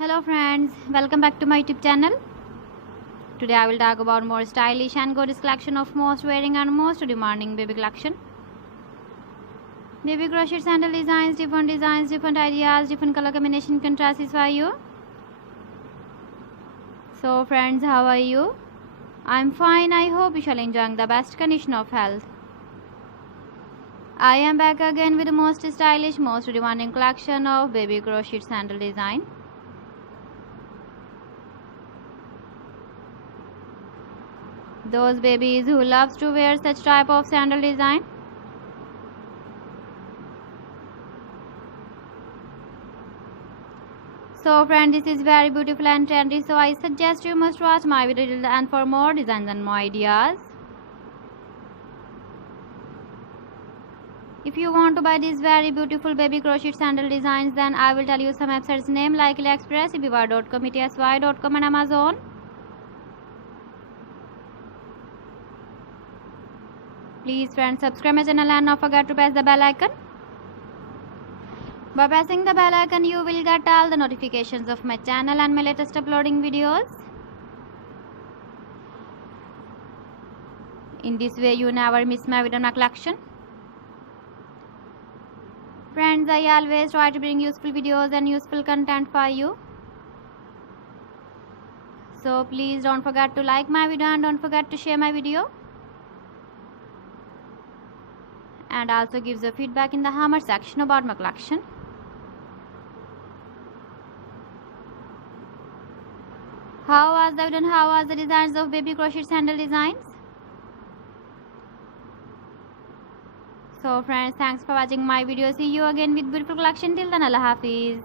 Hello friends, welcome back to my YouTube channel. Today I will talk about more stylish and gorgeous collection of most wearing and most demanding baby collection. Baby crochet sandal designs, different ideas, different color combination can satisfy you. So friends, how are you? I'm fine. I hope you shall enjoy the best condition of health. I am back again with the most stylish, most demanding collection of baby crochet sandal design. Those babies who loves to wear such type of sandal design. So friend, this is very beautiful and trendy, so I suggest you must watch my video till the end for more designs and more ideas. If you want to buy these very beautiful baby crochet sandal designs, then I will tell you some websites name like AliExpress, eBay.com, etsy.com and Amazon. Please friends, subscribe my channel and not forget to press the bell icon. By pressing the bell icon, you will get all the notifications of my channel and my latest uploading videos. In this way, you never miss my video and collection. Friends, I always try to bring useful videos and useful content for you. So please don't forget to like my video and don't forget to share my video. And also gives a feedback in the comment section about my collection. How was the video and how was the designs of baby crochet sandal designs? So friends, thanks for watching my video. See you again with beautiful collection. Till then, Allah Hafiz.